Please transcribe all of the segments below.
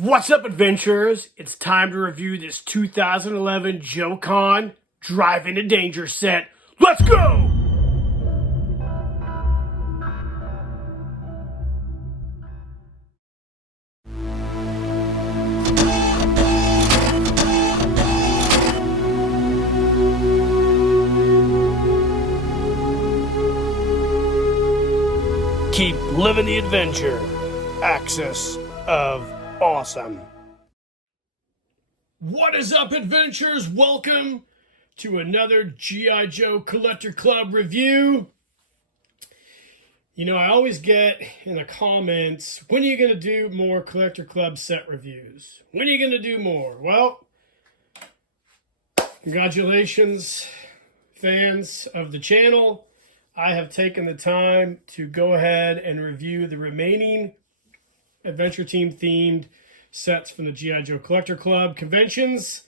What's up, adventurers? It's time to review this 2011 Joe Con Drive Into Danger set. Let's go! Keep living the adventure. Axis of Awesome. What is up, adventurers? Welcome to another G.I. Joe Collector Club review. You know, I always get in the comments, when are you going to do more Collector Club set reviews? When are you going to do more? Well, congratulations, fans of the channel. I have taken the time to go ahead and review the remaining Adventure Team themed sets from the G.I. Joe Collector Club conventions.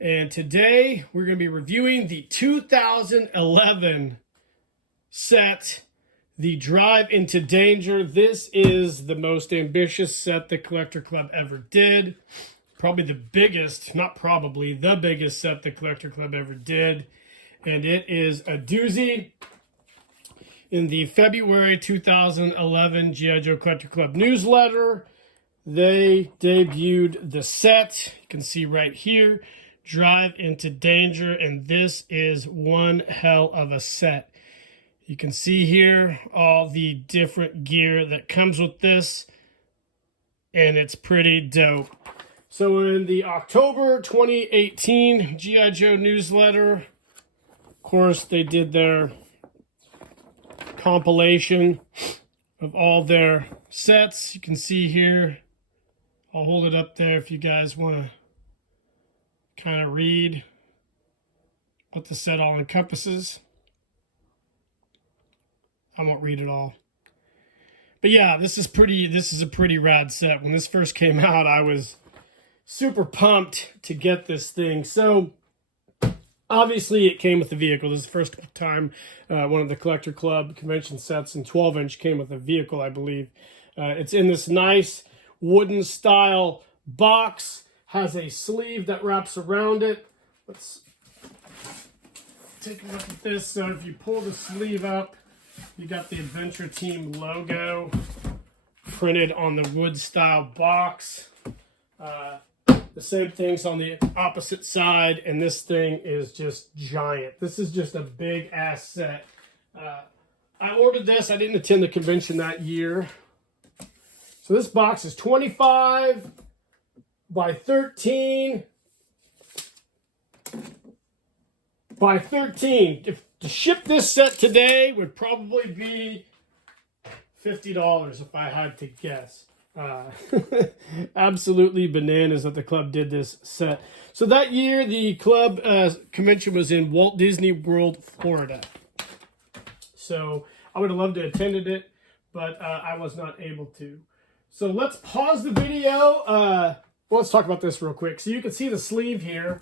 And today we're going to be reviewing the 2011 set, the Drive Into Danger. This is the most ambitious set the Collector Club ever did. Probably the biggest, not probably, the biggest set the Collector Club ever did. And it is a doozy. In the February 2011 G.I. Joe Collector Club newsletter, they debuted the set. You can see right here, Drive Into Danger, and this is one hell of a set. You can see here all the different gear that comes with this, and it's pretty dope. So in the October 2018 G.I. Joe newsletter, of course, they did their compilation of all their sets. You can see here, I'll hold it up there if you guys want to kind of read what the set all encompasses. I won't read it all, but yeah, this is a pretty rad set. When this first came out, I was super pumped to get this thing. So obviously, it came with the vehicle. This is the first time one of the Collector Club convention sets in 12-inch came with a vehicle, I believe. It's in this nice wooden style box. Has a sleeve that wraps around it. Let's take a look at this. So if you pull the sleeve up, you got the Adventure Team logo printed on the wood style box. The same thing's on the opposite side, and this thing is just giant. This is just a big ass set. I ordered this. I didn't attend the convention that year. So this box is 25 by 13 by 13. To ship this set today would probably be $50 if I had to guess. Absolutely bananas that the club did this set. So that year, the club convention was in Walt Disney World, Florida. So I would have loved to have attended it, but I was not able to. So let's pause the video. Let's talk about this real quick. So you can see the sleeve here.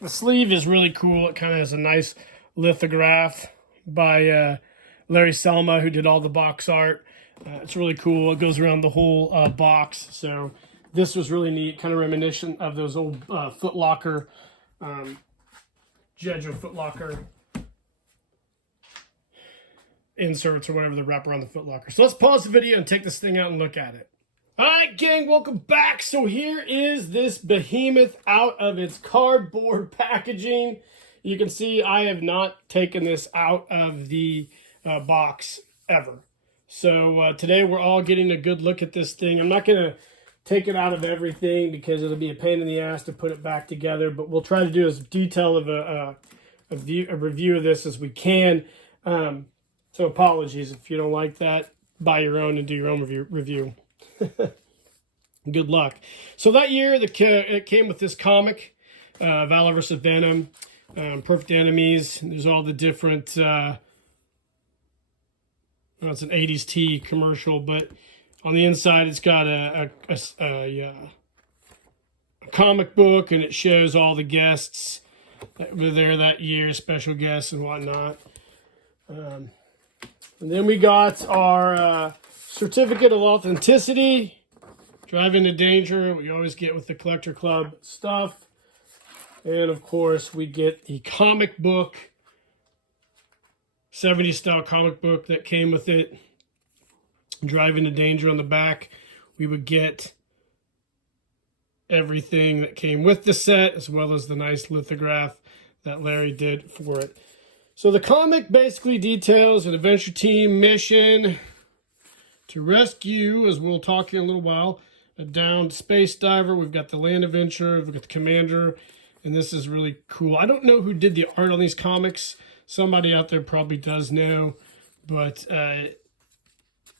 The sleeve is really cool. It kind of has a nice lithograph by Larry Selma, who did all the box art. It's really cool. It goes around the whole box. So this was really neat, kind of reminiscent of those old Foot Locker, G.I. Joe Foot Locker inserts or whatever they wrap around the Foot Locker. So let's pause the video and take this thing out and look at it. All right, gang, welcome back. So here is this behemoth out of its cardboard packaging. You can see I have not taken this out of the box ever. So today we're all getting a good look at this thing. I'm not going to take it out of everything because it'll be a pain in the ass to put it back together, but we'll try to do as detailed of a review of this as we can. So apologies if you don't like that. Buy your own and do your own review. Good luck. So that year it came with this comic, Valor vs. Venom, Perfect Enemies. There's all the different... it's an 80s tea commercial, but on the inside it's got a comic book, and it shows all the guests that were there that year, special guests and whatnot. And then we got our certificate of authenticity. Drive into Danger, we always get with the Collector Club stuff. And of course, we get the comic book, 70s style comic book that came with it. Drive into Danger on the back. We would get everything that came with the set, as well as the nice lithograph that Larry did for it. So the comic basically details an adventure team mission to rescue, as we'll talk in a little while, a downed space diver. We've got the land adventure, we've got the commander, and this is really cool. I don't know who did the art on these comics. Somebody out there probably does know, but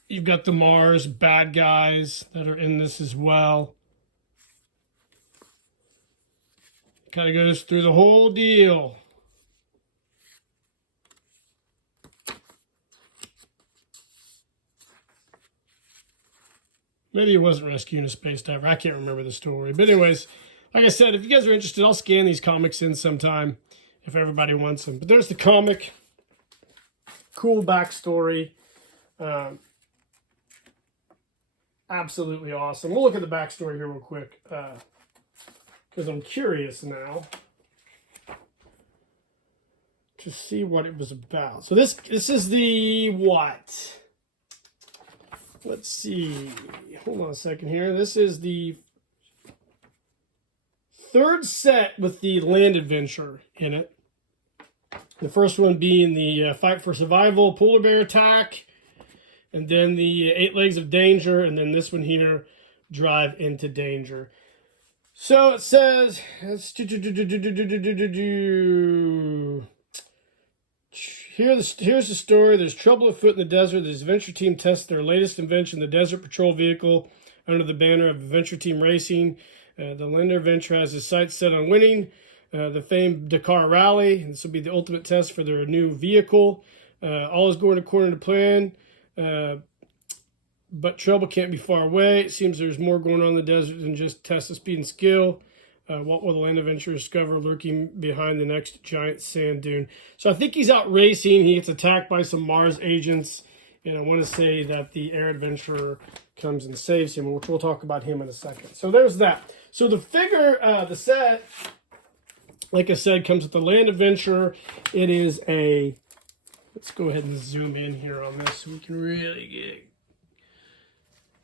you've got the Mars bad guys that are in this as well. Kind of goes through the whole deal. Maybe it wasn't rescuing a space diver. I can't remember the story. But anyways, like I said, if you guys are interested, I'll scan these comics in sometime if everybody wants them. But there's the comic. Cool backstory. Absolutely awesome. We'll look at the backstory here real quick because I'm curious now to see what it was about. So this is the what? Let's see. Hold on a second here. This is the third set with the land adventure in it. The first one being the Fight for Survival Polar Bear Attack. And then the 8 Legs of Danger. And then this one here, Drive into Danger. So it says... Here's the story. There's trouble afoot in the desert. The adventure team tests their latest invention, the Desert Patrol Vehicle, under the banner of Adventure Team Racing. The land adventure has his sights set on winning the famed Dakar Rally. This will be the ultimate test for their new vehicle. All is going according to plan, but trouble can't be far away. It seems there's more going on in the desert than just test of speed and skill. What will the land adventurer discover lurking behind the next giant sand dune? So I think he's out racing. He gets attacked by some Mars agents. And I want to say that the air adventurer comes and saves him, which we'll talk about him in a second. So there's that. So the figure, the set, like I said, comes with the land adventurer. It is a, let's go ahead and zoom in here on this so we can really get.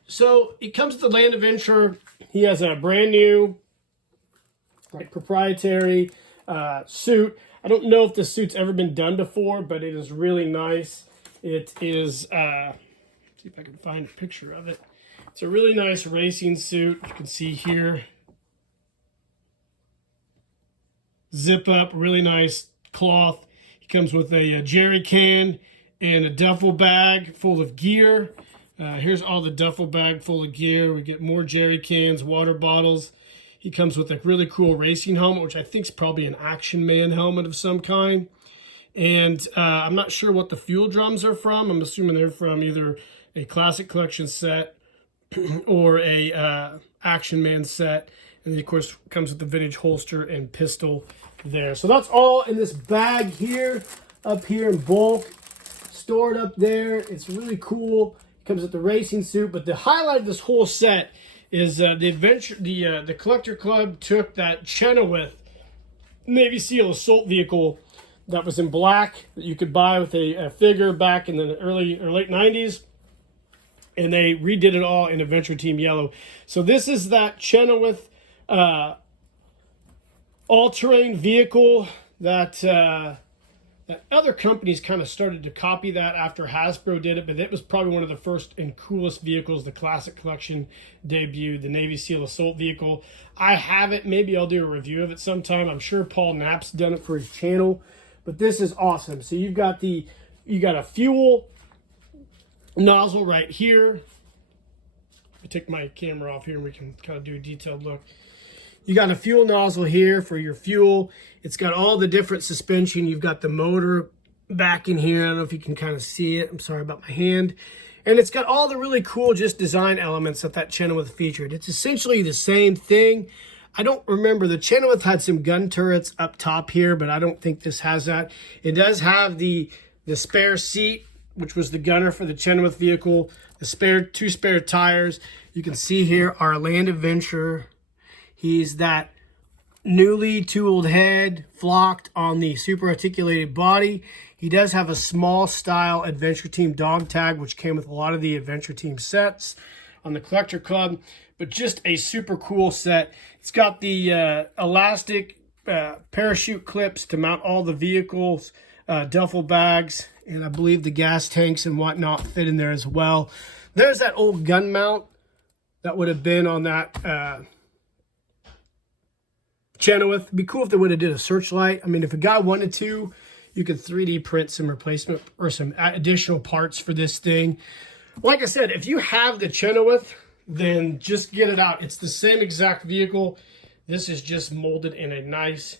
So it comes with the land adventurer. He has a brand new, proprietary suit. I don't know if this suit's ever been done before, but it is really nice. It is, see if I can find a picture of it. It's a really nice racing suit. You can see here. Zip up, really nice cloth. He comes with a jerry can and a duffel bag full of gear. Here's all the duffel bag full of gear. We get more jerry cans, water bottles. He comes with a really cool racing helmet, which I think is probably an Action Man helmet of some kind. And I'm not sure what the fuel drums are from. I'm assuming they're from either a Classic Collection set or a Action Man set. And then, of course, comes with the vintage holster and pistol there. So that's all in this bag here, up here in bulk, stored up there. It's really cool. It comes with the racing suit. But the highlight of this whole set is the Collector Club took that Chenoweth Navy SEAL assault vehicle that was in black that you could buy with a figure back in the early or late 90s, and they redid it all in Adventure Team Yellow. So this is that Chenoweth all-terrain vehicle that that other companies kind of started to copy that after Hasbro did it, but it was probably one of the first and coolest vehicles. The Classic Collection debuted, the Navy SEAL assault vehicle. I have it. Maybe I'll do a review of it sometime. I'm sure Paul Knapp's done it for his channel, but this is awesome. So you got a fuel nozzle right here. Let me take my camera off here and we can kind of do a detailed look. You got a fuel nozzle here for your fuel. It's got all the different suspension. You've got the motor back in here. I don't know if you can kind of see it. I'm sorry about my hand. And it's got all the really cool just design elements that Chenoweth featured. It's essentially the same thing. I don't remember. The Chenoweth had some gun turrets up top here, but I don't think this has that. It does have the spare seat, which was the gunner for the Chenoweth vehicle. two spare tires. You can see here our Land Adventure. He's that newly tooled head, flocked on the super articulated body. He does have a small style Adventure Team dog tag, which came with a lot of the Adventure Team sets on the Collector Club, but just a super cool set. It's got the elastic parachute clips to mount all the vehicles, duffel bags, and I believe the gas tanks and whatnot fit in there as well. There's that old gun mount that would have been on that Chenoweth. It'd be cool if they would have did a searchlight. I mean, if a guy wanted to, you could 3D print some replacement or some additional parts for this thing. Like I said, if you have the Chenoweth, then just get it out. It's the same exact vehicle. This is just molded in a nice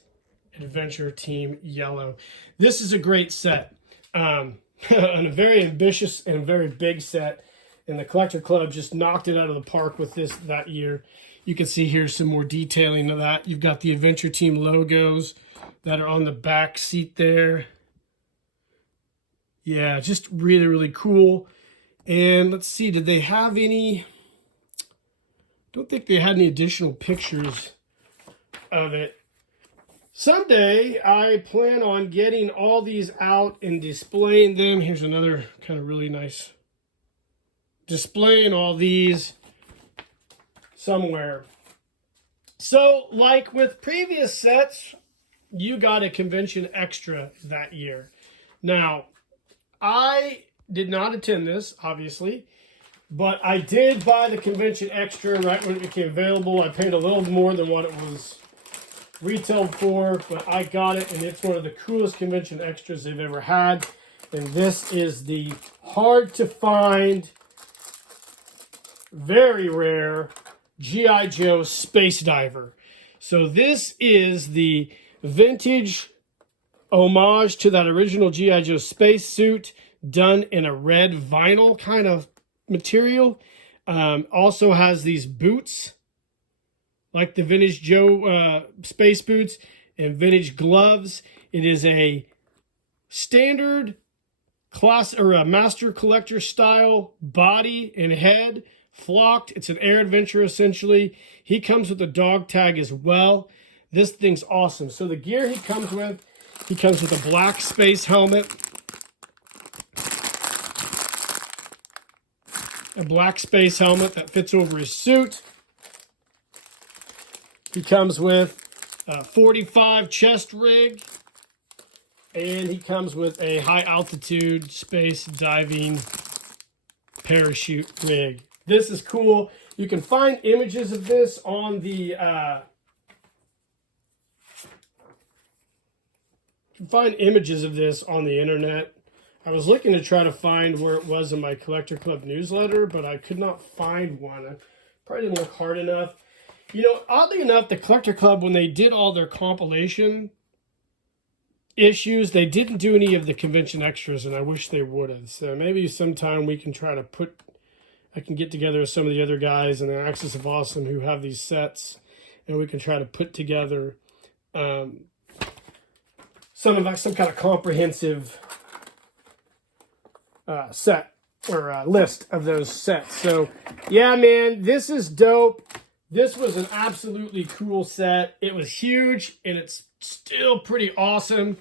Adventure Team yellow. This is a great set. And a very ambitious and very big set. And the Collector Club just knocked it out of the park with this that year. You can see here some more detailing of that. You've got the Adventure Team logos that are on the back seat there. Yeah, just really, really cool. And let's see, did they have any? Don't think they had any additional pictures of it. Someday, I plan on getting all these out and displaying them. Here's another kind of really nice displaying all these somewhere. So, like with previous sets, you got a convention extra that year. Now, I did not attend this, obviously, but I did buy the convention extra right when it became available. I paid a little more than what it was retailed for, but I got it, and it's one of the coolest convention extras they've ever had. And this is the hard to find, very rare G.I. Joe Space Diver. So this is the vintage homage to that original G.I. Joe space suit, done in a red vinyl kind of material. Also has these boots, like the vintage Joe space boots, and vintage gloves. It is a standard class or a master collector style body and head, flocked. It's an air adventure essentially. He comes with a dog tag as well. This thing's awesome. So the gear he comes with a black space helmet, a black space helmet that fits over his suit. He comes with a 45 chest rig, and he comes with a high altitude space diving parachute rig. This is cool. You can find images of this on the internet. I was looking to try to find where it was in my Collector Club newsletter, but I could not find one. I probably didn't look hard enough. You know, oddly enough, the Collector Club, when they did all their compilation issues, they didn't do any of the convention extras, and I wish they would have. So maybe sometime we can try to I can get together with some of the other guys in the Axis of Awesome who have these sets, and we can try to put together some kind of comprehensive set or list of those sets. So yeah, man, this is dope. This was an absolutely cool set. It was huge, and it's still pretty awesome.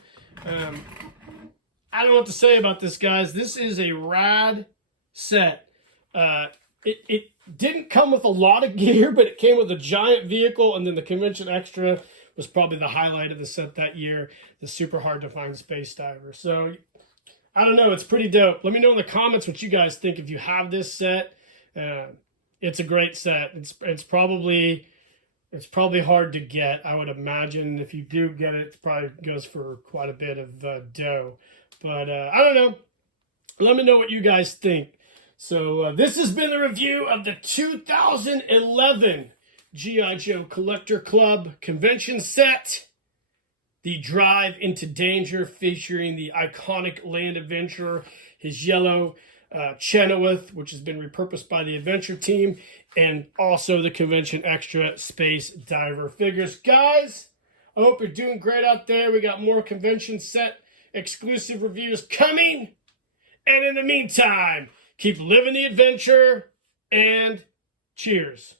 I don't know what to say about this, guys. This is a rad set. It didn't come with a lot of gear, but it came with a giant vehicle, and then the convention extra was probably the highlight of the set that year, the super hard to find space diver. So I don't know, it's pretty dope. Let me know in the comments what you guys think if you have this set. It's a great set. It's probably hard to get. I would imagine if you do get it, it probably goes for quite a bit of dough. But I don't know. Let me know what you guys think. So this has been the review of the 2011 G.I. Joe Collector Club convention set, the Drive into Danger, featuring the iconic Land Adventurer, his yellow Chenoweth, which has been repurposed by the Adventure Team, and also the convention extra Space Diver figures. Guys, I hope you're doing great out there. We got more convention set exclusive reviews coming. And in the meantime, Keep living the adventure, and cheers.